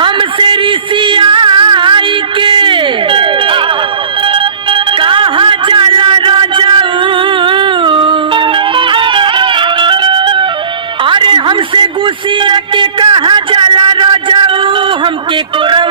हमसे रिसियाई के कहा जाला रजाऊ। अरे हमसे गुस्सिया के कहा जाला रजाऊ, हमके कोरवा